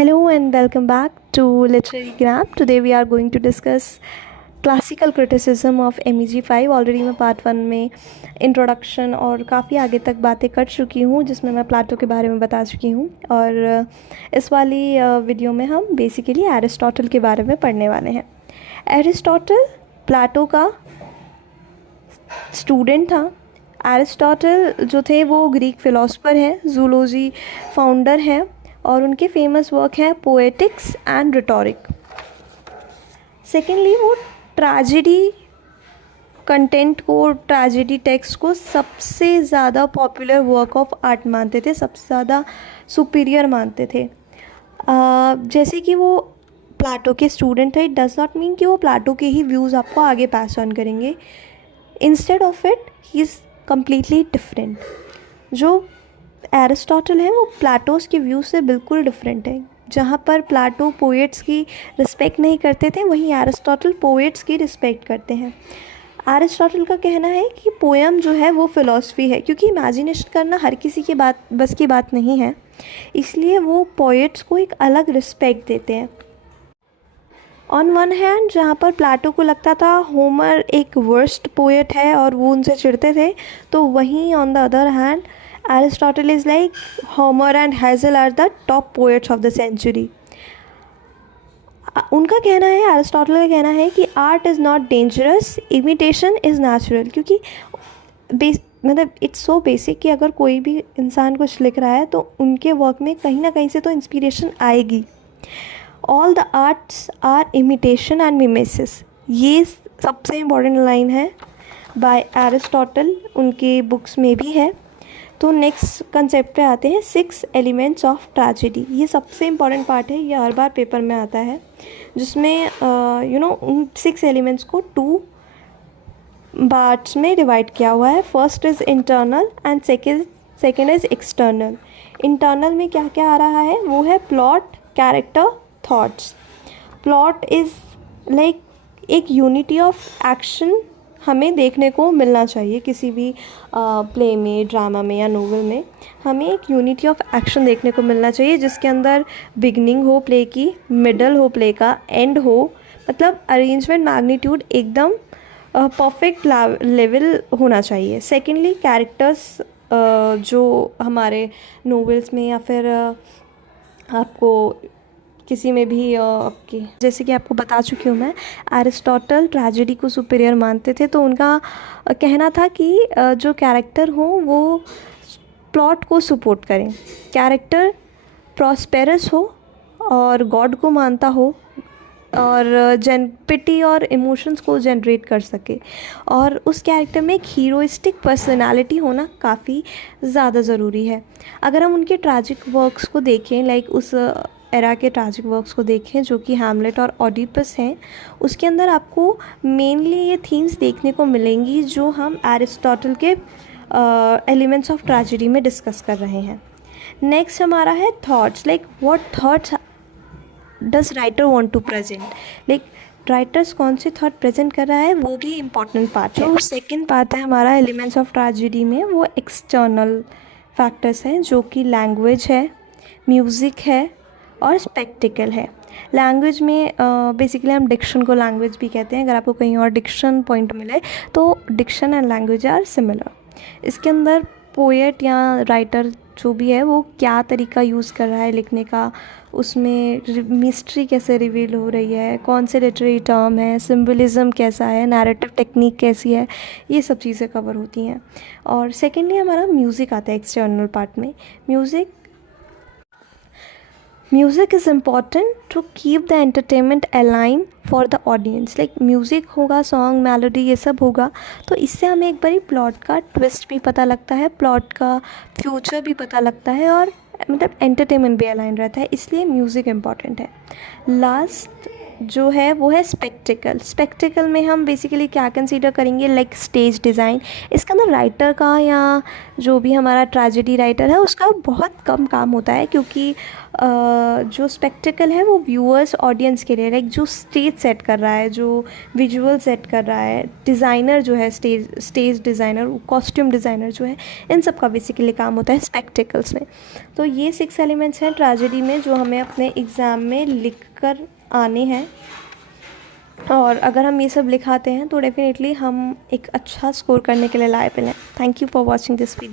Hello and welcome back to Literary Gram. Today we are going to discuss classical criticism of MEG5. Already मैं part 1 में introduction और काफ़ी आगे तक बातें कर चुकी हूँ, जिसमें मैं प्लाटो के बारे में बता चुकी हूँ। और इस वाली वीडियो में हम बेसिकली एरिस्टोटल के बारे में पढ़ने वाले हैं। एरिस्टोटल प्लाटो का स्टूडेंट था। एरिस्टोटल जो थे वो ग्रीक फ़िलासफ़र हैं, जूलॉजी फाउंडर हैं और उनके फेमस वर्क हैं पोएटिक्स एंड रिटोरिक। सेकेंडली वो ट्रेजेडी कंटेंट को, ट्रेजेडी टेक्स्ट को सबसे ज़्यादा पॉपुलर वर्क ऑफ आर्ट मानते थे, सबसे ज़्यादा सुपीरियर मानते थे। जैसे कि वो प्लाटो के स्टूडेंट है, इट डज़ नॉट मीन कि वो प्लाटो के ही व्यूज़ आपको आगे पास ऑन करेंगे। Instead of it he is completely different. जो एरिस्टोटल है वो प्लाटोस के व्यू से बिल्कुल डिफरेंट है। जहाँ पर प्लाटो पोएट्स की रिस्पेक्ट नहीं करते थे, वहीं एरिस्टोटल पोएट्स की रिस्पेक्ट करते हैं। एरिस्टोटल का कहना है कि पोएम जो है वो फ़िलासफ़ी है, क्योंकि इमेजिनेशन करना हर किसी की बस की बात नहीं है, इसलिए वो पोएट्स को एक अलग रिस्पेक्ट देते हैं। ऑन वन हैंड जहाँ पर प्लाटो को लगता था होमर एक वर्स्ट पोएट है और वो उनसे चिढ़ते थे, तो वहीं on the other hand Aristotle is like Homer and Hazel are the top poets of the century. उनका कहना है, एरिस्टोटल का कहना है कि art is not dangerous, imitation is natural. क्योंकि मतलब इट्स सो बेसिक कि अगर कोई भी इंसान कुछ लिख रहा है तो उनके वर्क में कहीं ना कहीं से तो इंस्पिरेशन आएगी। All the arts are imitation and mimesis, ये सबसे इम्पॉर्टेंट लाइन है बाय एरिस्टोटल, उनके बुक्स में भी है। तो नेक्स्ट कंसेप्ट पे आते हैं, 6 एलिमेंट्स ऑफ ट्रेजेडी। ये सबसे इम्पॉर्टेंट पार्ट है, ये हर बार पेपर में आता है, जिसमें उन 6 एलिमेंट्स को 2 पार्ट्स में डिवाइड किया हुआ है। First is internal and second is external. Internal में क्या क्या आ रहा है, वो है plot, character, thoughts. Plot is like एक यूनिटी ऑफ एक्शन हमें देखने को मिलना चाहिए किसी भी प्ले में, ड्रामा में या नोवेल में। हमें एक यूनिटी ऑफ एक्शन देखने को मिलना चाहिए, जिसके अंदर बिगनिंग हो प्ले की, मिडल हो प्ले का, एंड हो, मतलब अरेंजमेंट, मैग्नीट्यूड एकदम परफेक्ट लेवल होना चाहिए। सेकेंडली कैरेक्टर्स, जो हमारे नोवेल्स में या फिर आपको किसी में भी आपकी, जैसे कि आपको बता चुकी हूँ मैं, एरिस्टोटल ट्रेजेडी को सुपीरियर मानते थे। तो उनका कहना था कि जो कैरेक्टर हो वो प्लॉट को सपोर्ट करें, कैरेक्टर प्रॉस्पेरस हो और गॉड को मानता हो और पिटी और इमोशंस को जनरेट कर सके, और उस कैरेक्टर में एक हीरोइस्टिक पर्सनालिटी होना काफ़ी ज़्यादा ज़रूरी है। अगर हम उनके ट्रैजिक वर्क्स को देखें, लाइक उस एरा के ट्रैजिक वर्क्स को देखें जो कि हैमलेट और ओडिपस हैं, उसके अंदर आपको मेनली ये थीम्स देखने को मिलेंगी जो हम एरिस्टोटल के एलिमेंट्स ऑफ ट्रेजेडी में डिस्कस कर रहे हैं। नेक्स्ट हमारा है thoughts, like what thoughts does writer want to present, like writers कौन से थॉट प्रेजेंट कर रहा है, वो भी इम्पॉर्टेंट पार्ट है। तो सेकेंड पार्ट है हमारा एलिमेंट्स ऑफ ट्रेजेडी में, वो एक्सटर्नल फैक्टर्स हैं, जो कि लैंग्वेज है, म्यूज़िक है और स्पेक्टिकल है। लैंग्वेज में बेसिकली हम डिक्शन को लैंग्वेज भी कहते हैं। अगर आपको कहीं और डिक्शन पॉइंट मिले तो diction and language are similar. इसके अंदर पोएट या राइटर जो भी है वो क्या तरीका यूज़ कर रहा है लिखने का, उसमें मिस्ट्री कैसे रिवील हो रही है, कौन से लिटरेरी टर्म है, सिम्बलिज़म कैसा है, नैरेटिव टेक्निक कैसी है, ये सब चीज़ें कवर होती हैं। और सेकेंडली हमारा म्यूज़िक आता है एक्सटर्नल पार्ट में। Music is important to keep the entertainment align for the audience. Like music होगा, सॉन्ग, मेलोडी, ये सब होगा, तो इससे हमें एक बारी प्लॉट का ट्विस्ट भी पता लगता है, प्लॉट का फ्यूचर भी पता लगता है, और मतलब एंटरटेनमेंट भी अलाइन रहता है, इसलिए म्यूज़िक इम्पॉर्टेंट है। लास्ट जो है वो है स्पेक्टिकल। स्पेक्टिकल में हम बेसिकली क्या कंसीडर करेंगे, लाइक स्टेज डिज़ाइन। इसके अंदर राइटर का या जो भी हमारा ट्रेजेडी राइटर है उसका बहुत कम काम होता है, क्योंकि जो स्पेक्टिकल है वो व्यूअर्स ऑडियंस के लिए, लाइक जो स्टेज सेट कर रहा है, जो विजुअल सेट कर रहा है, डिज़ाइनर जो है, स्टेज डिज़ाइनर, कॉस्ट्यूम डिज़ाइनर जो है, इन सब का बेसिकली काम होता है स्पेक्टिकल्स में। तो ये 6 एलिमेंट्स हैं ट्रेजेडी में जो हमें अपने एग्ज़ाम में लिख कर आने हैं, और अगर हम ये सब लिखाते हैं तो डेफिनेटली हम एक अच्छा स्कोर करने के लिए लायक हैं। Thank you for watching this video.